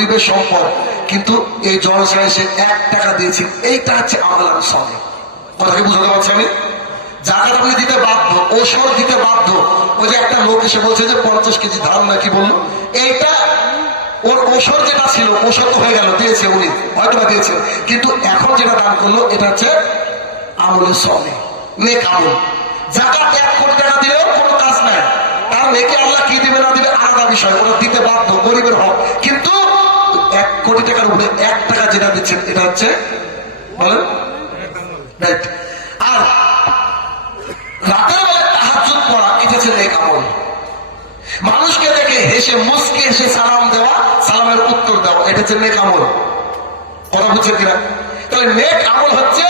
গরিবের সম্পদ কিন্তু এই জলসায় এসে এক টাকা দিয়েছে। এইটা হচ্ছে আমলার সঙ্গে কথাকে বুঝাতে পারছি আমি? জাকাত আপনি দিতে বাধ্য ওষুধ দিতে বাধ্য। ওই যে একটা লোক এসে বলছে যে পঞ্চাশ কেজি ধান নাকি বলল? এইটা ওর ওষুধ যেটা ছিল ওষুধ হয়ে গেল, দিয়েছে উনি। হয়তো বা দিয়েছে। কিন্তু এখন যেটা দান করল, এটা হচ্ছে আমলের সঙ্গে নেক আমল। জাকাত এক কোটি টাকা দিলেও কোনো কাজ নাই। তার মেয়েকে আল্লাহ কি দিবে না দিবে আলাদা বিষয়। ওরা দিতে বাধ্য, গরিবের হক। কিন্তু এক কোটি টাকার উপরে এক টাকা যেটা দিচ্ছেন, এটা হচ্ছে, বলেন? আর রাতের বেলা তাহাজুদ এটা ছিল আমল। মানুষকে দেখে হেসে, মুসকে হেসে সালাম দেওয়া, সালামের উত্তর দেওয়া, এটা হচ্ছে নেক আমল। কথা বুঝছেন কিনা? তাহলে নেক আমল হচ্ছে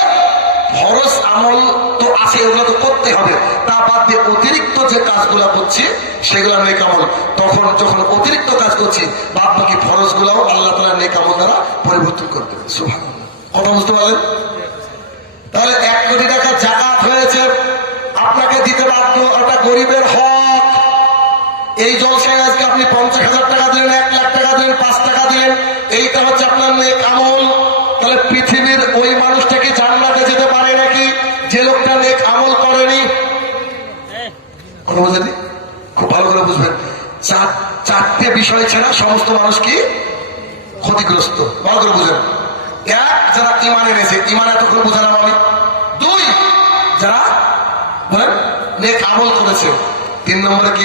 ফরজ আমল তো আছে, ওগুলো তো করতে হবে। তা বাদ দিয়ে অতিরিক্ত যে কাজগুলো করছি, সেগুলো নেক আমল। তখন যখন অতিরিক্ত কাজ করছি, বাদ বাকি ফরজ গুলাও আল্লাহ তালা নেক আমল দ্বারা পরিবর্তন করে দেবে। কথা বুঝতে পারলেন? তাহলে এক কোটি টাকা জাকাত হয়েছে, আপনাকে দিতে বাধ্য ওটা গরিবের হক। এই জলসায় আজকে আপনি পঞ্চাশ হাজার টাকা দিলেন, এক লাখ টাকা দিলেন, পাঁচ টাকা দিলেন, এইটা হচ্ছে আপনার নেক আমল। তাহলে পৃথিবীর ওই মানুষটাকে জান্নাতে যেতে পারে লোকটা নেক আমল করেনি। ভালো করে বুঝবেন। চারটে বিষয় ছাড়া সমস্ত মানুষ কি ক্ষতিগ্রস্ত? ভালো করে বুঝেন। এক, যারা ইমান এনেছে। ইমান এতক্ষণ বুঝালাম আমি। দুই, যারা নেক আমল করেছে। তিন নম্বরে কি?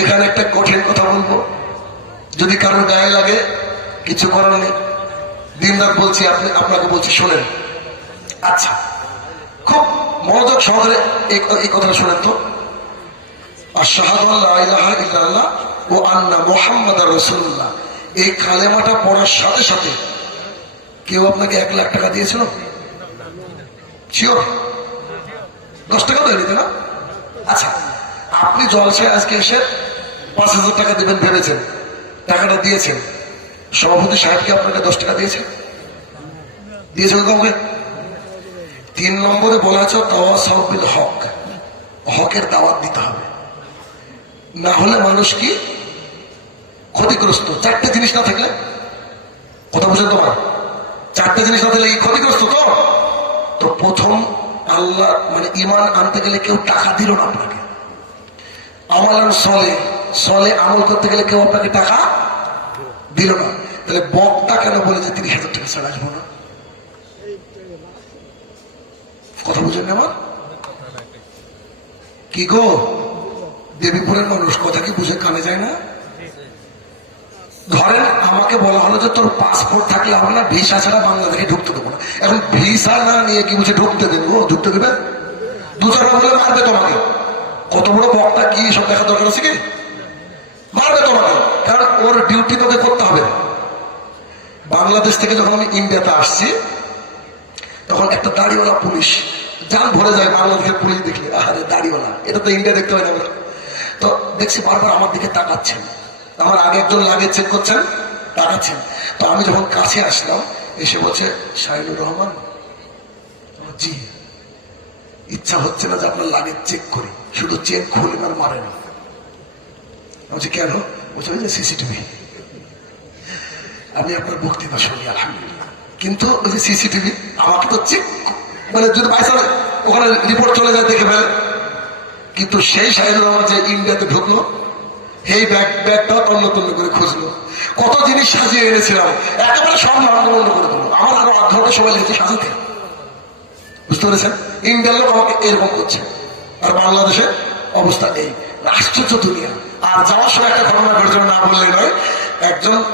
এখানে একটা কঠিন কথা বলব। যদি কারোর গায়ে লাগে, কিছু করার নেই। দিনদার বলছি, আপনি আপনাকে বলছি, শোনেন। আচ্ছা। খুব মনোযোগ সহকারে এই কথাটা শোনেন তো। শাহাদুল্লাহ ও আন্না মোহাম্মদ রসুল্লাহ এই কালেমাটা পড়ার সাথে সাথে কেউ আপনাকে এক লাখ টাকা দিয়েছিল? শিওর দশ টাকা দিতে না? আচ্ছা আপনি জলসায় আজকে এসে পাঁচ হাজার টাকা দেবেন ভেবেছেন, টাকাটা দিয়েছেন। সভাপতি সাহেবকে আপনাকে দশ টাকা দিয়েছেন? দিয়েছেন কাউকে? তিন নম্বরে বলা আছে হক। হকের দাওয়াত দিতে হবে। না হলে মানুষ কি? ক্ষতিগ্রস্ত। চারটে জিনিস না থাকলে? কথা বুঝেন তোমার চারটে জিনিস না থাকলে ক্ষতিগ্রস্ত তো? তো প্রথম, আল্লাহ মানে ইমান আনতে গেলে কেউ টাকা দিল না আপনাকে। আমালান সলে সলে আমল করতে গেলে কেউ আপনাকে টাকা দিল না। তাহলে বক্তা কেন বলে যে তিরিশ হাজার টাকা ছাড়া আসব না? কথা বুঝেন আমার? কি গো? দেবীপুরের মানুষ, কথা কি বুঝে কানে যায় না? ধরেন আমাকে বলা হলো যে তোর পাসপোর্ট থাকলে আমরা না ভিসা ছাড়া বাংলাদেশে ঢুকতে দেবো না। এখন ভিসা না নিয়ে কি বুঝে ঢুকতে দেবো? ঢুকতে দেবে? দু চারটা বলে মারবে তোমাকে। কত বড় বক্তা, কি সব দেখা দরকার আছে কি? মারবে তোমাকে। কারণ ওর ডিউটি তোকে করতে হবে। বাংলাদেশ থেকে যখন আমি ইন্ডিয়াতে আসছি তখন একটা দাড়িওয়ালা পুলিশ, যান ভরে যায় বাংলাদেশের পুলিশ দেখলে। আরে দাড়িওয়ালা। এটা তো ইন্ডিয়া দেখতে হয় না তো দেখছি বারবার আমার দিকে তাকাচ্ছেন। আমার আগে একজন লাগে চেক করছেন, তাকাচ্ছেন। তো আমি যখন কাছে আসলাম, এসে বলছে, শাহিনুর রহমান জি। ইচ্ছা হচ্ছে না যে আপনার লাগে চেক করি। শুধু চেক খুলি আর মারেন বলছি, কেন? বলছে সিসিটিভি আমি আপনার বক্তৃতা শুনি, আলহামদুলিল্লাহ। কিন্তু ওই যে সিসিটিভি, আমাকে তো চেক মানে যদি বাইসাল ওখানে রিপোর্ট চলে যায়, দেখে ফেলে। কিন্তু সেই সাইজুর আমার যে ইন্ডিয়াতে ঢুকলো এই ব্যাগ, ব্যাগটাও তন্ন তন্ন করে খুঁজলো। কত জিনিস সাজিয়ে এনেছিলাম, একেবারে সব লন্ডন করে দিল। আমার আরও আধ ঘণ্টা সময় লেগেছে সাজাতে। বুঝতে পেরেছেন? ইন্ডিয়ার লোক আমাকে এরকম করছে। আর বাংলাদেশের অবস্থা এই। আশ্চর্য দুনিয়া। আর যাওয়ার সময় একটা ঘটনা ঘটেছিল না বললে নয়। একজন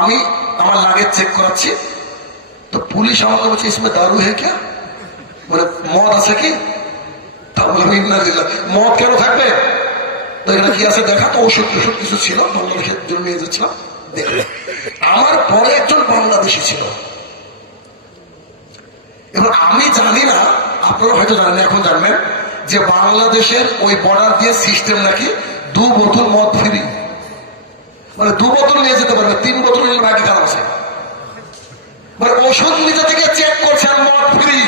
আমি আমার লাগেজ চেক করাচ্ছি। তো পুলিশ আমাকে বলছে, ইসমে দারু হে কে মানে মদ আছে কি? মদ কেন থাকবে? দেখা? তো ওষুধ টষুধ কিছু ছিল বাংলাদেশের জন্য নিয়ে যাচ্ছিলাম আমার একজন বাংলাদেশি ছিল। এবার আমি হয়তো এখন জানবেন, যে বাংলাদেশের ওই বর্ডার দিয়ে সিস্টেম নাকি দু বোতল মদ মানে দু বোতল নিয়ে যেতে পারবে, তিন বোতল নিয়ে বাকি খারাপ আছে। মানে ওষুধ নিজে থেকে চেক করছেন মদ ফ্রি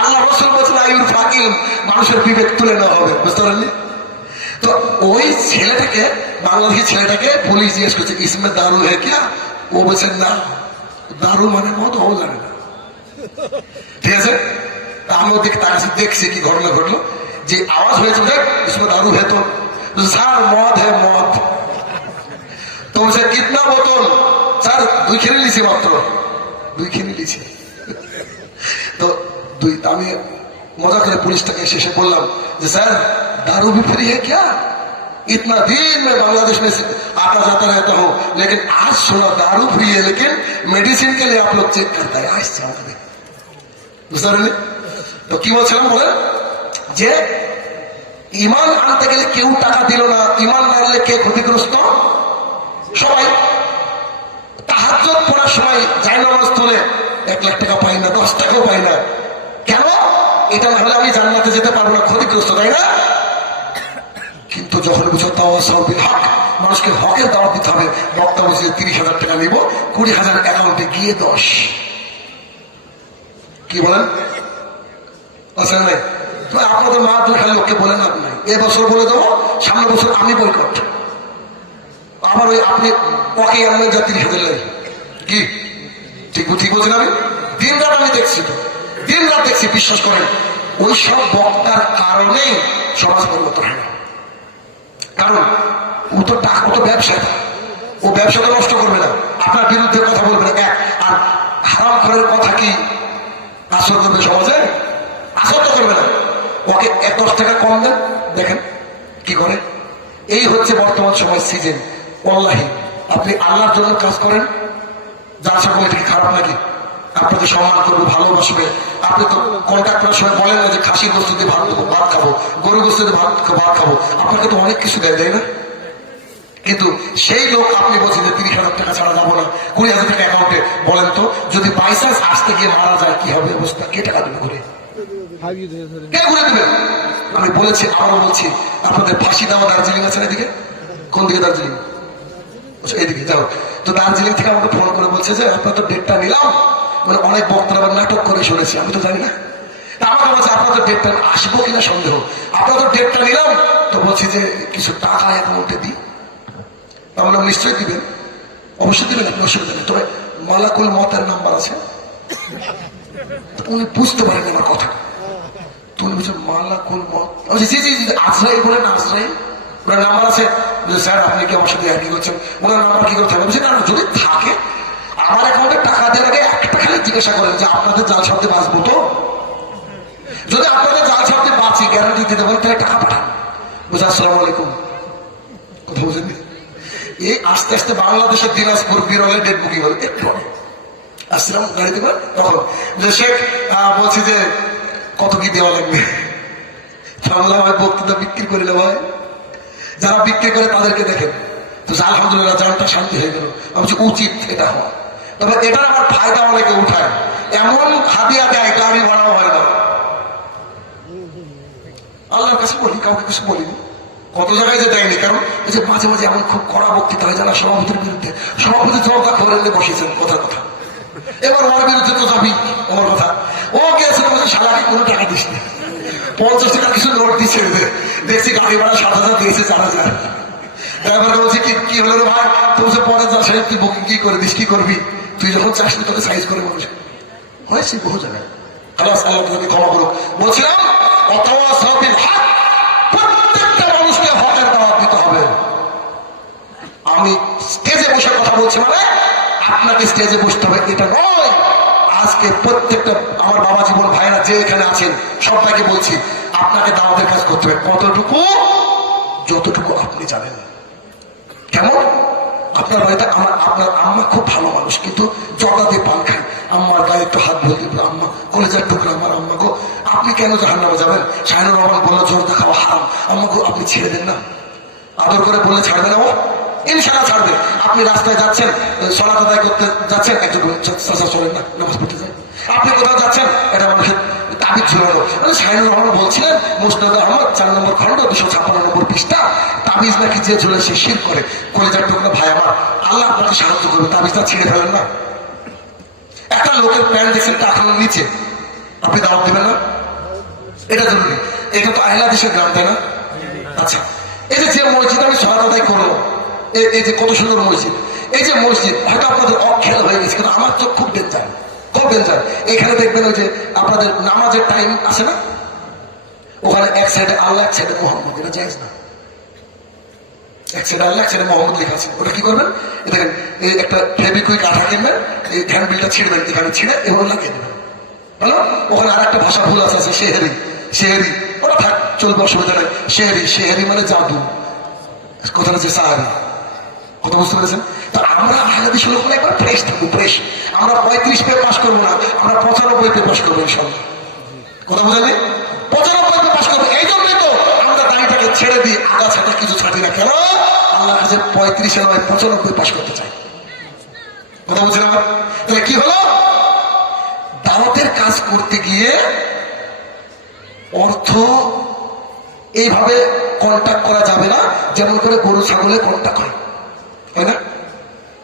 আল্লাহ রসুল বলছেন আয়ুর ফাকিল, মানুষের বিবেক তুলে নেওয়া হবে। বুঝতে পারলি তো ওই ছেলেটাকে, বাংলাদেশি ছেলেটাকে পুলিশ জিজ্ঞেস করছে, ইসমে দারু হে কিয়া? ও বলছেন না, দারু মানে মদ, ও জানে না। ঠিক আছে? আমিও দেখ, তার কাছে দেখছি কি ঘটনা ঘটলো। যে আওয়াজ হয়েছে, দেখ, ইসমে দারু হে তো স্যার, মদ হে মদ। তো বলছে কিতনা বোতল স্যার দুই খেলে নিছি মাত্র দুই খেলে নিছি তো দুই আমি মজা করে পুলিশটাকে শেষে বললাম যে স্যার दारू भी फ्री है क्या इतना दिन में बांग्लादेश में आता जाता रहता हूँ लेकिन आज सुना दारू फ्री है लेकिन मेडिसिन के लिए आप लोग चेक करता है आज से আমাকে দেখে। বুঝতে পারলেন তো কি বলছিলাম বলেন যে ইমান আনতে গেলে কেউ টাকা দিল না ইমান না আনলে কে ক্ষতিগ্রস্ত সবাই পড়ার সময় নামাজ তোলে এক লাখ টাকা পাই না, দশ টাকাও পাই না। কেন? এটা না হলে আমি জান্নাতে যেতে পারব না, ক্ষতিগ্রস্ত, তাই না? কিন্তু যখন মানুষকে হকের দিতে হবে। বক্তা বলছে তিরিশ হাজার টাকা নিব, কুড়ি হাজার অ্যাকাউন্টে গিয়ে দশ। কি বলেন? আচ্ছা নাই? আপনাদের মা দুই লোককে বলেন আপনি। এবছর বলে দেবো সামনে বছর আমি বয়কট আবার ওই আপনি ওকে আমি যা তিরিশ হাজার লাগে কি? ঠিক ঠিক বলছেন আমি? দিন রাত আমি দেখছি। দিন রাত দেখছি, বিশ্বাস করেন। ওই সব বক্তার কারণেই সমাজ পরিবর্তন হয়। কারণ, ও তো টাকা, ও তো ব্যবসায়ী ও ব্যবসাটা নষ্ট করবে না। আপনার বিরুদ্ধে কথা বলবে না। এক, আর হারাম করার কথা কি আসর করবে সমাজে? আসর তো করবে না। ওকে এক দশ টাকা কম দেন। দেখেন কি করে? এই হচ্ছে বর্তমান সময় সিজন অল্লাহি আপনি আল্লাহর জন্য কাজ করেন সঙ্গে এটা খারাপ নাকি আপনাকে সম্মান করবে, ভালোবাসবে। আপনি তো কন্ট্যাক্ট করার সময় বলেন না যে খাসি দিয়ে ভাত ভাত খাব, গরু দিয়ে ভাত ভাত খাব। আপনাকে তো অনেক কিছু দেয়, তাই না? কিন্তু সেই লোক আপনি বলছেন যে তিরিশ হাজার টাকা ছাড়া যাব না। কুড়ি হাজার টাকা অ্যাকাউন্টে বলেন তো, যদি বাই চান্স আসতে গিয়ে মারা যায়, কি হবে অবস্থা? কে টাকা দেবে ঘুরে? কে ঘুরে দেবে? আমি বলেছি, আবারও বলছি, আপনাদের ফাঁসি দেওয়া দার্জিলিং আছে এদিকে? কোন দিকে দার্জিলিং? আচ্ছা, এইদিকে যাও। তো দার্জিলিং থেকে আমাকে ফোন করে বলছে যে আপনার তো ডেটটা নিলাম। মানে অনেক বক্তারা নাটক করে শুনেছি আমি তো জানি না। আমাকে বলছে আপনার বলছি অবশ্যই দিবেন আপনি অসুবিধা নাম্বার আছে। উনি বুঝতে পারেন আমার কথা। তো উনি বলছেন মালাকুল মত বলছি, জি জি জি, আজরাইল বলেন ওনার নাম্বার আছে। বলছে, স্যার, আপনি কি আমার সাথে একই করছেন? ওনার নাম্বার কি করে থাকে বলছি, না যদি থাকে, আমার অ্যাকাউন্টে টাকা দেওয়ার আগে একটা খালি জিজ্ঞাসা করেন যে আপনাদের জাল শব্দে বাঁচবো তো? যদি আপনাদের জাল শব্দে বাঁচি গ্যারান্টি দিতে বলেন, তাহলে টাকা পাঠান। বুঝা আসসালামু আলাইকুম। কথা বুঝেন এই আস্তে আস্তে বাংলাদেশের দিনাজপুর বিরলে ডেট বুকিং হলো একটু। আসছিলাম গাড়িতে করে, তখন যে শেখ বলছি যে, কত কি দেওয়া লাগবে? বাংলা ভাই বক্তৃতা বিক্রি করে না ভাই যারা বিক্রি করে তাদেরকে দেখেন তো আলহামদুলিল্লাহ, জানটা শান্তি হয়ে গেল। আমি উচিত এটা হওয়া। তবে এটার আবার ফায়দা অনেকে উঠায়। এমন হাদিয়া দেয় গাড়ি ভাড়াও হয় না। আল্লাহর কাছে বলি, কাউকে কিছু বলিনি। কত জায়গায় যে দেয়নি। কারণ এই যে মাঝে মাঝে এমন খুব কড়া বক্তৃতা হয়, যারা সভাপতির বিরুদ্ধে সভাপতি জনতা খবর বসেছেন কথার কথা। এবার ওর বিরুদ্ধে তো যাবি আমার কথা। ও গেছে তোমাকে সারাকে কোনো টাকা দিস না। পঞ্চাশ টাকা কিছু নোট দিচ্ছে দেখছি গাড়ি ভাড়া সাত হাজার দিয়েছে, চার হাজার। ড্রাইভারকে বলছে, কি কি হলো রে ভাই? তো বলছে পরে যা সাহেব, তুই বুকিং কি করে দিস কি করবি? তুই যখন চাস তোকে সাইজ করে বলছে। হয়েছে বহু জায়গায়। আল্লাহ আল্লাহ তোকে ক্ষমা করুক। বলছিলাম অথবা সবিল প্রত্যেকটা মানুষকে হকের দাওয়াত দিতে হবে। আমি স্টেজে বসে কথা বলছি মানে আপনাকে স্টেজে বসতে হবে, এটা নয়। আজকে প্রত্যেকটা আমার বাবা জীবন ভাইরা যে এখানে আছেন, সবাইকে বলছি, আপনাকে দাওয়াতের কাজ করতে হবে। কতটুকু? যতটুকু আপনি জানেন। কেমন? আপনার বাড়িতে আমার, আপনার আম্মা খুব ভালো মানুষ, কিন্তু জগা দিয়ে পান খায়। আম্মার গায়ে একটু হাত ধরে দিবে, আম্মা কলেজার টুকরা, আমার আম্মা গো, আপনি কেন জাহান নামে যাবেন? শাহিনুর রহমান বলল, জোরদা খাওয়া হারাম। আম্মা গো, আপনি ছেড়ে দেন না। আদর করে বললে ছাড়বে না ও ইনশাল্লাহ ছাড়বে। আপনি রাস্তায় যাচ্ছেন সলাত আদায় করতে যাচ্ছেন, একজন চলেন না, নামাজ পড়তে যায়। আপনি কোথাও যাচ্ছেন, এটা মানুষের তাবিজ ঝুলানো মানে শাহিনুর রহমান বলছিলেন, মুসনাদ আহমদ, চার নম্বর খন্ড দুশো ছাপ্পান্ন নম্বর পৃষ্ঠা, তাবিজ নাকি যে ঝুলে সে শির করে। কলেজার টুকরা, ভাই আমার, আল্লাহ আপনাকে সাহায্য করবে, তাবিজটা ছিঁড়ে ফেলেন না। একটা লোকের প্যান্ট দেখছেন টাকানোর নিচে। আপনি দাওয়াত দেবেন না? এটা জরুরি। এটা তো আহলা দেশের গ্রাম, তাই না? আচ্ছা। এই যে মসজিদ আমি সহায়তা আদায় করল এই- যে কত সুন্দর মসজিদ। এই যে মসজিদ, হয়তো আপনাদের অখেল হয়ে গেছে, কিন্তু আমার চোখ খুব ডেঞ্জার খুব ডেঞ্জার এখানে দেখবেন ওই যে আপনাদের নামাজের টাইম আছে না? ওখানে এক সাইডে আল্লাহ, এক সাইডে মোহাম্মদ, এটা জায়েজ না। এক সাইডে আল্লাহ, এক সাইডে মোহাম্মদ লেখা আছে। ওটা কি করবেন? দেখেন, এই একটা ফেবিকুইক আঠা কিনবেন, এই হ্যান্ডবিলটা ছিঁড়বেন, এখানে ছিঁড়ে এবং লাগিয়ে দেবেন। হলো ওখানে আর একটা ভাষা ভুল আছে আছে শেহেরি শেহেরি ওরা থাক, চলবে অসুবিধা নেই। শেহেরি শেহেরি মানে জাদু। কথাটা যে সাহারি কথা বুঝতে পেরেছেন তো আমরা আহলাদিস লোক হলে একবার ফ্রেশ থাকব ফ্রেশ আমরা পঁয়ত্রিশ পে পাস করব না, আমরা পঁচানব্বই পে পাস করব ইনশাল্লাহ। কথা বোঝালি পঁচানব্বই পে পাস করব, এই জন্যই তো আমরা দাঁড়িটাকে ছেড়ে দিই আগা ছাটা কিছু ছাড়ি না। কেন? আল্লাহ কাছে পঁয়ত্রিশে নয় পঁচানব্বই পাস করতে চাই। কথা আমার? তাহলে কি হলো? দাওয়াতের কাজ করতে গিয়ে অর্থ এইভাবে কন্ট্যাক্ট করা যাবে না, যেমন করে গরু ছাগলে কন্ট্যাক্ট হয়। তাই না?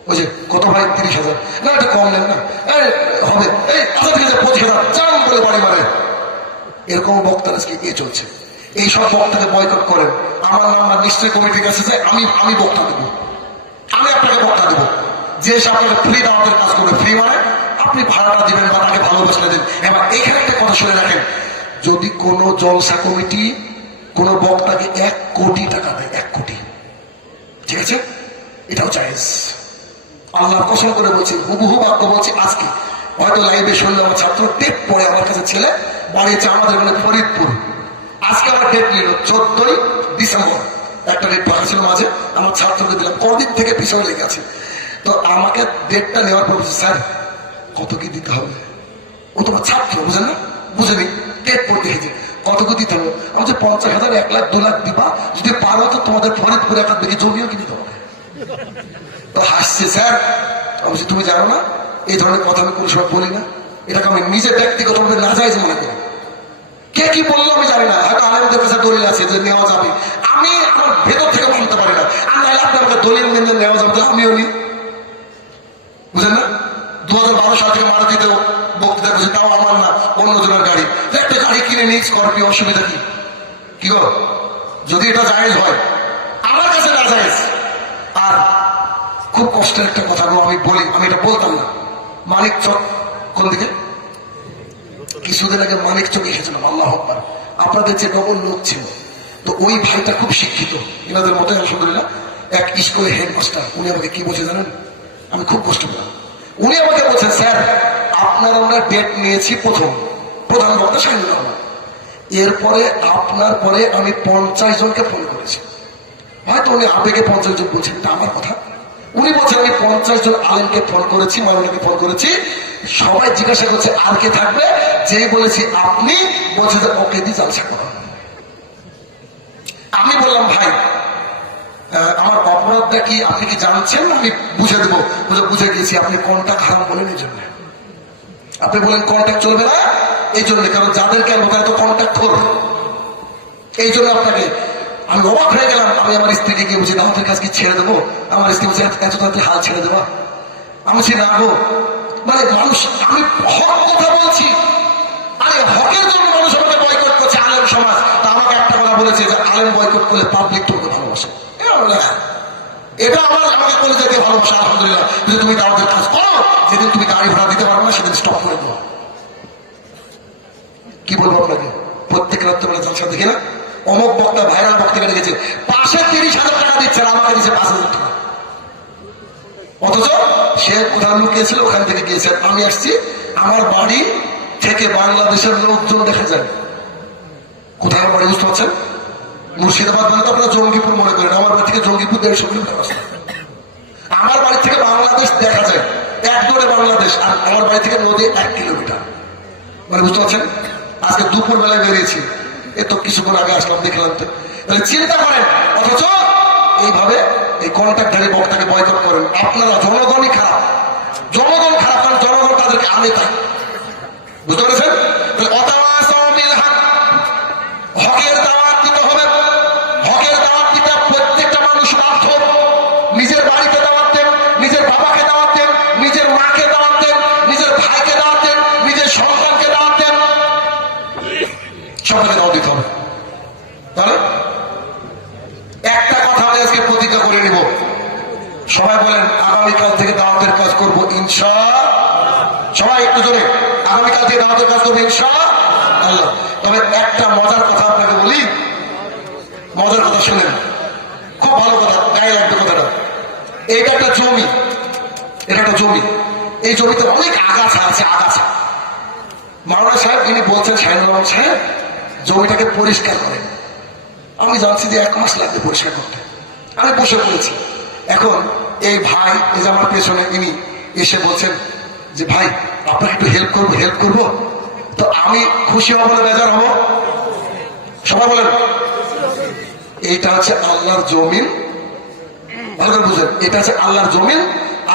ওই যে কত ভাই? তিরিশ হাজার। না কম নেন না। হবে। এই আচ্ছা ঠিক আছে, পঁচিশ হাজার। বাড়ি মারে এরকম বক্তার আজকে এগিয়ে চলছে। এই সব বক্তাকে বয়কট করেন। আমার নাম্বার নিশ্চয়ই কমিটির কাছে যে আমি আমি বক্তা দেবো। আমি আপনাকে বক্তা দেবো। যে এসে আপনাকে ফ্রি দাওয়াতের কাজ করবে ফ্রি মানে আপনি ভাড়াটা দিবেন বা তাকে ভালোবাসলে দিন। এবার এখানে একটা কথা শুনে রাখেন। যদি কোনো জলসা কমিটি কোনো বক্তাকে এক কোটি টাকা দেয়, এক কোটি। ঠিক আছে? এটাও চাইজ আল্লাহ কসম করে বলছি, হুবহু বাক্য বলছি, আজকে। হয়তো লাইভে শুনলে আমার ছাত্র টেপ পড়ে আমার কাছে ছেলে বাড়িয়েছে আমাদের এখানে ফরিদপুর। আজকে আমার ডেট নিল, চোদ্দই ডিসেম্বর। একটা ডেট ফাঁকা ছিল মাঝে, আমার ছাত্রকে দিলাম। কদিন থেকে পিছনে লেগে আছে। তো আমাকে ডেটটা নেওয়ার পর স্যার, কত কি দিতে হবে? ও তোমার ছাত্র, বুঝেন না? বুঝেনি ডেট পড়তে দেখেছে কত কি দিতে হবে? আমি যে পঞ্চাশ হাজার, এক লাখ, দু লাখ দিবা। যদি পারো তো তোমাদের ফরিদপুরে একটা দেখি জমিও কিনে দেবো হাসছে স্যার বলছি, তুমি জানো না এই ধরনের কথা আমি কোনো সময় বলি না। এটাকে আমি নিজে ব্যক্তিগতভাবে না যাই মনে করি। কে কি বলল আমি জানি না হয়তো আলেমদের কাছে দলিল আছে যে নেওয়া যাবে। আমি আমার ভেতর থেকে মানতে পারি না। আর নাহলে আপনি আমাকে দলিল নিন নেওয়া যাবে আমিও নিই বুঝলেন না? দু হাজার বারো সাল থেকে মারুতিতে বক্তৃতা করছি তাও আমার না অন্য জনের গাড়ি। একটা গাড়ি কিনে নিই স্করপিও অসুবিধা কি? কি গো? যদি এটা জায়েজ হয় আমার কাছে না জায়েজ খুব কষ্টের একটা কথা, আমি বলি, আমি এটা বলতাম না। মানিক চক কোন দিকে? কিছুদিন আগে মানিক চোখে এসেছিলাম আল্লাহ আকবার। আপনাদের যে ডবল লোক ছিল, তো ওই ভাইটা খুব শিক্ষিত এনাদের মতো, আলহামদুলিল্লাহ, এক স্কুলের হেডমাস্টার, উনি আমাকে কি বলছে জানেন? আমি খুব কষ্ট পেলাম। উনি আমাকে বলছেন স্যার, আপনার আমরা ডেট নিয়েছি প্রথম, প্রধান বক্তা রহমান এরপরে আপনার পরে আমি পঞ্চাশ জনকে ফোন করেছি। হয়তো উনি আবেগে পঞ্চাশ জন বলছেন, এটা আমার কথা। উনি বলছেন আমি পঞ্চাশ জন আলেমকে ফোন করেছি মামলাকে ফোন করেছি। সবাই জিজ্ঞাসা করছে, আর কে থাকবে? যে বলেছি, আপনি। বলছে যে, ওকে দিয়ে জালসা করো। আমি বললাম, ভাই আমার অপরাধটা কি আপনি কি জানছেন? আমি বুঝে দেবো। বুঝে গিয়েছি। আপনি কোনটা খারাপ বলেন এই জন্য। আপনি বলেন কন্ট্যাক্ট চলবে না? এই জন্য, কারণ যাদেরকে আর তো কন্ট্যাক্ট করবে। এই জন্য আপনাকে আমি অবাক হয়ে গেলাম, আমি আমার স্ত্রীকে গিয়ে বলছি দাওয়াতের কাজ কি ছেড়ে দেবো। আমার স্ত্রী বলছে, এত তাড়াতাড়ি হাল ছেড়ে দেবো? আমি বলছি, না গো। মানে মানুষ, আমি হক কথা বলছি। আরে, হকের জন্য মানুষ আমাকে বয়কট করছে, আলেম সমাজ। তা আমাকে একটা কথা বলেছে যে, আলেম বয়কট করলে পাবলিক তোকে ভালোবাসে। এটা আমার, আমাকে বলে যেতে ভালোবাসা, আলহামদুলিল্লাহ। যদি তুমি দাওয়াতের কাজ করো, যেদিন তুমি গাড়ি ভাড়া দিতে পারবে না, সেদিন স্টপ করে দেবো। কি বলব আপনাকে? প্রত্যেক রাত্রেবেলা জলসা দেখি না? অমক বক্তা ভাইরাল বক্তাকে রেখেছে পাশে তিরিশ হাজার টাকা দিচ্ছে আমাকে দিচ্ছে পাঁচ হাজার টাকা। অথচ সে কোথাও লুকিয়েছিল ওখান থেকে গিয়েছে। আমি আসছি, আমার বাড়ি থেকে বাংলাদেশের লোকজন দেখা যায়। কোথায় আমার বাড়ি বুঝতে পারছেন? মুর্শিদাবাদ মানে তো আপনারা জঙ্গিপুর মনে করেন, আমার বাড়ি থেকে জঙ্গিপুর দেড়শো কিলোমিটার আসে আমার বাড়ি থেকে বাংলাদেশ দেখা যায় এক দৌড়ে বাংলাদেশ, আর আমার বাড়ি থেকে নদী এক কিলোমিটার। মানে বুঝতে পারছেন? আজকে দুপুর বেলায় বেরিয়েছি। এ তো কিছুক্ষণ আগে আসলাম, দেখলাম তো। তাহলে চিন্তা করেন, অথচ এইভাবে এই কন্ট্রাক্টারি বক্তাকে বয়কট করেন। আপনারা জনগণই খারাপ। জনগণ খারাপ কারণ জনগণ তাদেরকে আনে তাই বুঝতে পেরেছেন? তাহলে সবাইকে দাওয়াত দিতে হবে। তাহলে এক সবাই বলেন, আগামীকাল থেকে দাওয়াতের কাজ করব ইনশা সবাই একটু জোরে, আগামীকাল থেকে দাওয়াতের কাজ করব ইনশা আল্লাহ। তবে একটা মজার কথা আপনাকে বলি, মজার কথা শুনেন। খুব ভালো কথা, গায়ে লাগবে কথাটা। এইটা একটা জমি, এটা একটা জমি। এই জমিতে অনেক আগাছা আছে, আগাছা। মাওলানা সাহেব, ইনি বলছেন রহমান সাহেব জমিটাকে পরিষ্কার করেন আমি জানছি যে এক মাস লাগবে পরিষ্কার করতে। আমি বসে পড়েছি। এখন এই ভাই, এই যে আমার পেছনে, ইনি এসে বলছেন যে, ভাই, আপনাকে একটু হেল্প করব হেল্প করব? তো আমি খুশি হব না বেজার হব? সবাই বলেন। এইটা হচ্ছে আল্লাহর জমিন। ভালো করে বুঝলেন এটা হচ্ছে আল্লাহর জমিন।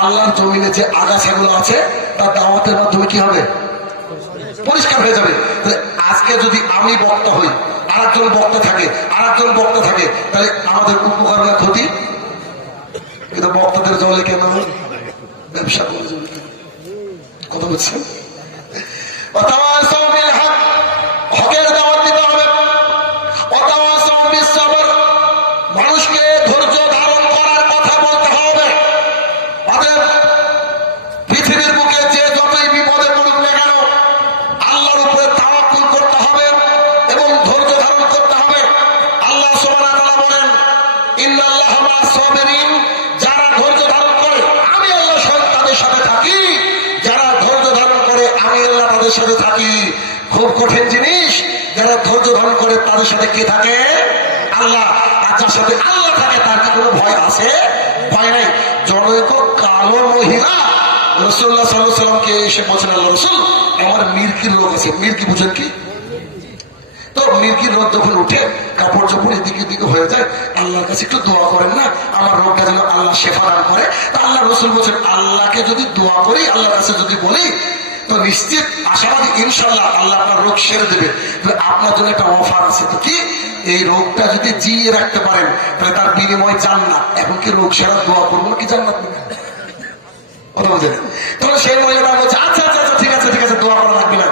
আল্লাহর জমিনে যে আগাছাগুলো আছে, তার দাওয়াতের মাধ্যমে কি হবে? পরিষ্কার হয়ে যাবে। আজকে যদি আমি বক্তা হই আর একজন বক্তা থাকে আর একজন বক্তা থাকে, তাহলে আমাদের উপকার না ক্ষতি? কিন্তু বক্তাদের জলে কেন? ব্যবসা করে কথা বলছেন? তাদের সাথে থাকি। খুব কঠিন জিনিস। যারা ধৈর্য ধারণ করে তাদের সাথে কে থাকে? আল্লাহ। আর যার সাথে আল্লাহ থাকে, তার কোনো ভয় আছে? ভয় নাই। জনৈক কালো মহিলা। রসুল্লাহ সাল্লাহ সাল্লামকে এসে বলছেন, আল্লাহ রসুল, আমার মির্কির আছে? মির্কি বুঝেন কি? তো মির্কির রোগ যখন উঠে, কাপড় এদিকে দিকে হয়ে যায়, আল্লাহর কাছে একটু দোয়া করেন না, আমার রোগটা যেন আল্লাহ শেফা দান করে। তা আল্লাহ রসুল বলছেন, আল্লাহকে যদি দোয়া করি, আল্লাহর কাছে যদি বলি তো নিশ্চিত আশাবাদী ইনশাল্লাহ আল্লাহ আপনার রোগ সেরে দেবে। আপনার জন্য একটা অফার আছে তো কি? এই রোগটা যদি জিয়ে রাখতে পারেন, তাহলে তার বিনিময় জান্নাত। এখন কি রোগ সেরা দোয়া করব মহিলাটা বলছে আচ্ছা আচ্ছা আচ্ছা না।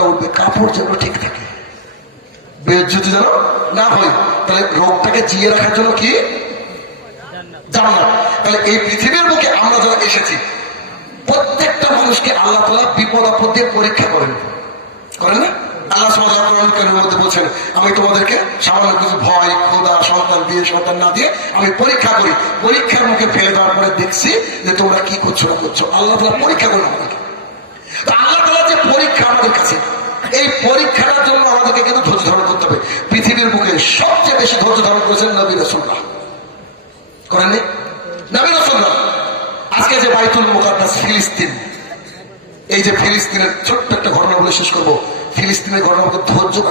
উঠবে, কাপড় ঠিক না তাহলে রোগটাকে জিয়ে রাখার জন্য কি? জান্নাত। তাহলে এই পৃথিবীর বুকে আমরা যারা এসেছি, প্রত্যেকটা মানুষকে আল্লাহ তালা বিপদ আপদ দিয়ে পরীক্ষা করেন। করেন না? আমি তোমাদেরকে সামান্য কিছু ভয় ক্ষুদা সন্তান দিয়ে, সন্তান না দিয়ে আমি পরীক্ষা করি। পরীক্ষার মুখে ফেলে দেওয়ার পরে দেখছি যে তোমরা কি করছ না করছ। আল্লাহ তালা পরীক্ষা করেন আমাদেরকে। আল্লাহ তালা যে পরীক্ষা আমাদের কাছে, এই পরীক্ষাটার জন্য আমাদেরকে কিন্তু ধৈর্য ধারণ করতে হবে। পৃথিবীর বুকে সবচেয়ে বেশি ধৈর্য ধারণ করেছেন নবী রসুল্লাহ করেননি? আজকে যে বাইতুল মুকাদ্দাস, ফিলিস্তিন, এই যে ফিলিস্তিনের ছোট্ট একটা ঘটনা বলে শেষ করব। ফিলিস্তিনের ধৈর্য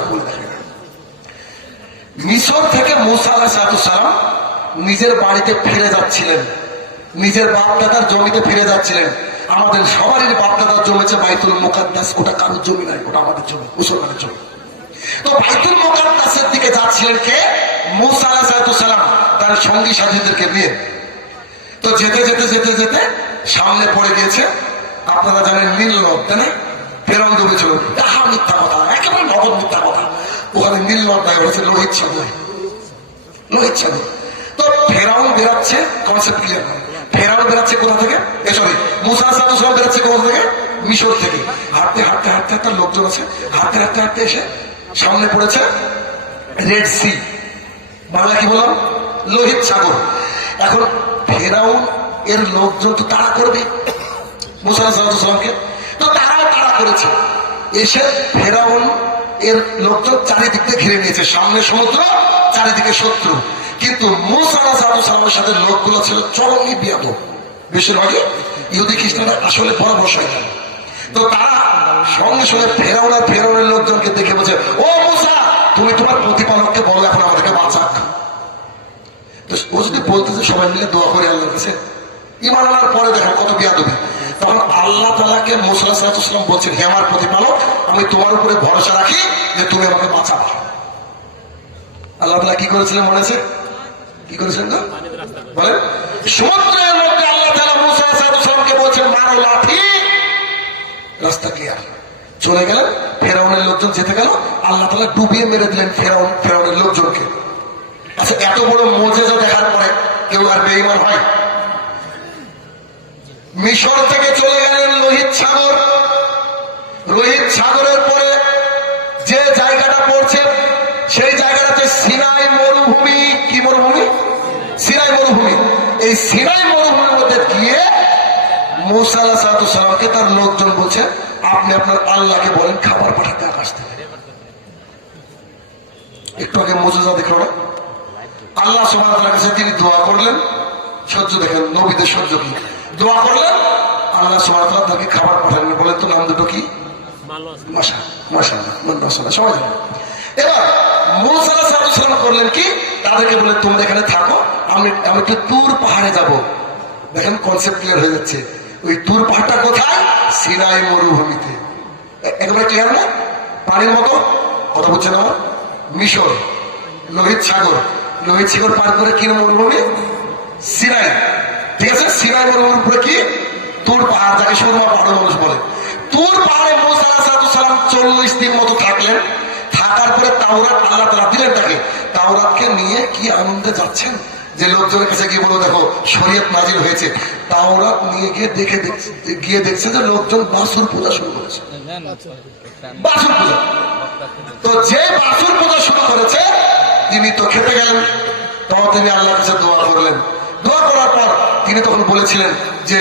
মিশর থেকে নিজের বাড়িতে ফিরে যাচ্ছিলেন। নিজের বাপদাদার জমিতে ফিরে যাচ্ছিলেন। আমাদের সবারই বাপদাদার জমেছে বাইতুল মুকাদ্দাস। ওটা কারোর জমি নাই, ওটা আমাদের জমি, মুসলমানের জমি। তো বাইতুল মুকাদ্দাসের দিকে যাচ্ছিলেন কে? মুসা আলাহ সালাম তার সঙ্গী সাথীদেরকে নিয়ে। তো যেতে যেতে যেতে যেতে সামনে পড়ে গিয়েছে। আপনারা জানেন নীল নদ, তাই না? ফেরন ডুবেছিল তাহা মিথ্যা কথা, একেবারে নগদ মিথ্যা কথা। ওখানে নীল নদ নাই বলেছে লোহিত সাগর। লোহিত সাগর। তো ফেরাউন বেরাচ্ছে কনসেপ্ট ক্লিয়ার ফেরাউন বেরাচ্ছে কোথা থেকে? এ সরি মুসা সব বেরাচ্ছে কোথা থেকে? মিশর থেকে। হাঁটতে হাঁটতে হাঁটতে হাঁটতে লোকজন আছে। হাঁটতে হাঁটতে হাঁটতে এসে সামনে পড়েছে রেড সি বাংলা কি বললাম? লোহিত সাগর। এখন ফেরাউন এর লোকজন তো তাড়া করবে। মুসালামকে তো তারাও তাড়া করেছে। এসে ফেরাউন এর লোকজন চারিদিক থেকে ঘিরে নিয়েছে। সামনে সমুদ্র, চারিদিকে শত্রু। কিন্তু সাথে লোকগুলো ছিল চরমই বিয়াদ বেশিরভাগই ইহুদি খ্রিস্টানরা আসলে বড় বসায় তো তারা সঙ্গে সঙ্গে ফেরাউন আর ফেরাউনের লোকজনকে দেখে বলছে, ও মুসা, তুমি তোমার প্রতিপালককে বলো, এখন আমাদেরকে বাঁচাক তো ও যদি বলতেছে, সবাই মিলে দোয়া করে আল্লাহর কাছে। ইমান আনার পরে দেখেন কত বিয়া দেবে তখন আল্লাহ তালাকে মুসল্লাহ সাল্লাম বলছেন, হে আমার প্রতিপালক, আমি তোমার উপরে ভরসা রাখি যে তুমি আমাকে বাঁচাবা আল্লাহ তালা কি করেছিলেন মনে আছে? কি করেছেন তো বলেন, সমুদ্রের মধ্যে আল্লাহ তালা মুসা সাল্লামকে বলছেন, মারো লাঠি। রাস্তা ক্লিয়ার চলে গেলেন, ফেরাউনের লোকজন যেতে গেল, আল্লাহ তালা ডুবিয়ে মেরে দিলেন ফেরাউন ফেরাউনের লোকজনকে। আচ্ছা এত বড় মজেজা দেখার পরে কেউ আর বেইমান হয়? মিশর থেকে চলে গেলেন লোহিত সাগর। রোহিত সাগরের পরে যে জায়গাটা পড়ছে, সেই জায়গাটাতে সিনাই মরুভূমি। কি মরুভূমি? সিনাই মরুভূমি। এই সিনাই মরুভূমির মধ্যে গিয়ে মৌসাল্লাহ সালামকে তার লোকজন বলছে, আপনি আপনার আল্লাহকে বলেন খাবার পাঠাতে আকাশ থেকে। একটু আগে মজুজা দেখল না? আল্লাহ সুবহানাহু কাছে তিনি দোয়া করলেন। সহ্য দেখেন, নবীদের সহ্য কি? দোয়া করলেন, আল্লাহ সুবহানাহু তাকে খাবার পাঠালেন। বলেন তো নাম দুটো কি? করলেন কি? তাদেরকে বলে তোমরা এখানে থাকো, আমি পাহাড়ে যাব। দেখেন কনসেপ্ট ক্লিয়ার হয়ে যাচ্ছে। ওই পাহাড়টা কোথায়? মরুভূমিতে। পানির মতো? কথা বলছেন আমার? মিশর, লোহিত সাগর। লোহিত সাগর পার করে কি মরুভূমি সিনাই। ঠিক আছে? সিনাই মরুভূমির উপরে কি? তুর পাহাড় যাকে সুরমা পাহাড় মানুষ বলে। তুর পাহাড়ে মোসা সালাম চল্লিশ দিন মতো থাকলেন। থাকার পরে তাওরাত আল্লাহ তালা দিলেন তাকে। তাওরাতকে নিয়ে কি আনন্দে যাচ্ছেন? যে লোকজনের কাছে গিয়ে বলো দেখো শরীয়ত নাজির হয়েছে। তাওরাত নিয়ে গিয়ে দেখে গিয়ে দেখছে যে লোকজন বাসুর পূজা শুরু করেছে। বাসুর পূজা। তো যে বাসুর পূজা শুরু করেছে তিনি তো খেতে গেলেন, তখন তিনি আল্লাহর কাছে দোয়া করলেন। দোয়া করার পর তিনি তখন বলেছিলেন যে,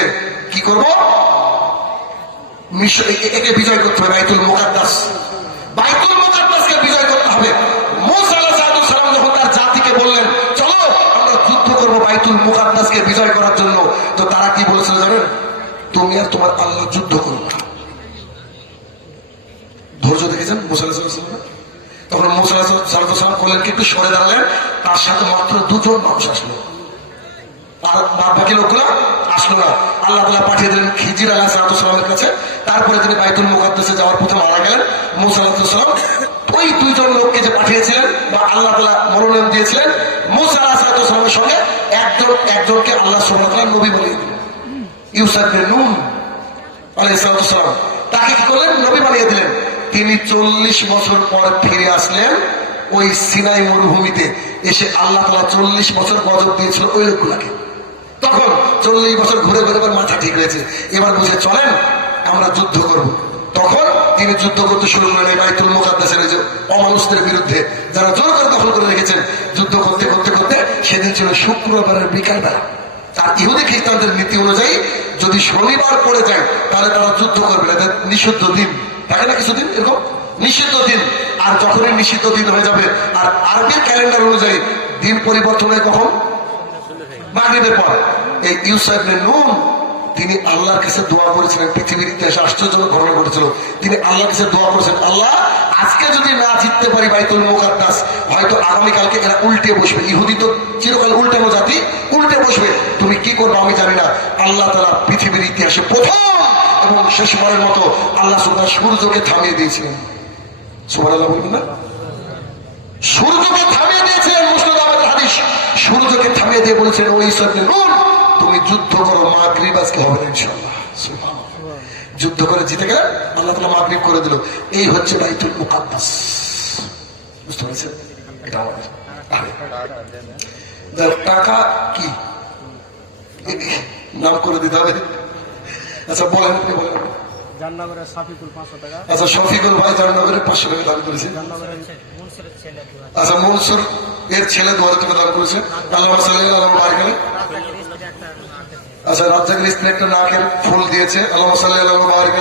কি করব? একে বিজয় করতে হবে, বাইতুল মুকাদ্দাস। বাইতুল মুকাদ্দাসকে বিজয় করতে হবে। সালাম যখন তার জাতিকে বললেন, চলো, আমরা যুদ্ধ করব বাইতুল মুকাদ্দাসকে বিজয় করার জন্য। তো তারা কি বলেছিল জানেন? তুমি আর তোমার আল্লাহ যুদ্ধ করবে না ধৈর্য দেখেছেন মুসা আলাইহিস সালাম মুসা করলেন কি একটু সরে দাঁড়ালেন, তার সাথে মাত্র দুজন মানুষ আসলো। বাকি লোকরা আসলো না। আল্লাহ তালা পাঠিয়ে দিলেন খিজির আল্লাহ সালামের কাছে। তারপরে তিনি বাইতুল মুকাদ্দাসে যাওয়ার পথে মারা গেলেন। মুসা ওই দুইজন লোককে যে পাঠিয়েছিলেন বা আল্লাহ তালা মনোনয়ন দিয়েছিলেন, মুসা সঙ্গে একজন, একজনকে আল্লাহ সুবাহ নবী বানিয়ে দিলেন। ইউসাফ নুন আলাইসালাম তাকে কি করলেন? নবী বানিয়ে দিলেন। তিনি চল্লিশ বছর পর ফিরে আসলেন ওই সিনাই মরুভূমিতে। এসে আল্লাহ তালা চল্লিশ বছর গজব দিয়েছিল ওই লোকগুলাকে। তখন চল্লিশ বছর ঘুরে ঘুরে এবার মাথা ঠিক হয়েছে। এবার বুঝে চলেন, আমরা যুদ্ধ করব। তখন তিনি যুদ্ধ করতে শুরু করলেন এই বাইতুল মুকাদ্দাসের যে অমানুষদের বিরুদ্ধে। যারা জোর করে দখল করে রেখেছেন, যুদ্ধ করতে করতে করতে, সেদিন ছিল শুক্রবারের বিকালবেলা। আর ইহুদি খ্রিস্টানদের নীতি অনুযায়ী যদি শনিবার পড়ে যায়, তাহলে তারা যুদ্ধ করবে। না নিষিদ্ধ দিন। থাকে না কিছুদিন? এরকম? নিষিদ্ধ দিন। আর যখনই নিষিদ্ধ দিন হয়ে যাবে, আর আরবির ক্যালেন্ডার অনুযায়ী দিন পরিবর্তন হয় কখন? মাগরিবের পর। এই ইউসাইব নুন, তিনি আল্লাহর কাছে দোয়া করেছিলেন। পৃথিবীর ইতিহাসে আশ্চর্যজনক ঘটনা ঘটেছিল। তিনি আল্লাহর কাছে দোয়া করেছেন, আল্লাহ, আজকে যদি না জিততে পারি বাইতুল মুকাদ্দাস, হয়তো আগামীকালকে এরা উল্টে বসবে। ইহুদি তো চিরকাল উল্টানো জাতি, উল্টে বসবে। তুমি কি করবে আমি জানি না। আল্লাহ তারা পৃথিবীর ইতিহাসে প্রথম এবং শেষবারের মতো আল্লাহ সুবাহ সূর্যকে থামিয়ে দিয়েছিলেন। সুবাহ আল্লাহ বলবেন না। সূর্যকে থামিয়ে দিয়েছিলেন মুসলিম হাদিস। সূর্যকে থামিয়ে দিয়ে বলেছেন ওই নুন, তুমি যুদ্ধ করো, মাগরিব আজকে হবে না ইনশাআল্লাহ। যুদ্ধ করে জিতে গেলে আল্লাহ তালা মাগরিব করে দিল। এই হচ্ছে বাইতুল মুকাদ্দাস। বুঝতে পেরেছেন? টাকা কি? নাম করে দিতে হবে। আচ্ছা বলেন আপনি বলেন? জামনগরের সাফিকুল পাঁচশো টাকা। আচ্ছা শফিকুল ভাই জামনগরে পাঁচশো টাকা দান করেছে। ছেলে দু হাজার। আচ্ছা মনসুর এর ছেলে দু হাজার টাকা দান করেছে। আল্লাহ সাল্লাহ বাড়ি আচ্ছা রাজ্জাকের স্ত্রী একটা নাকের ফুল দিয়েছে। আল্লাহ সাল্লাহ আল্লাহ বাড়ি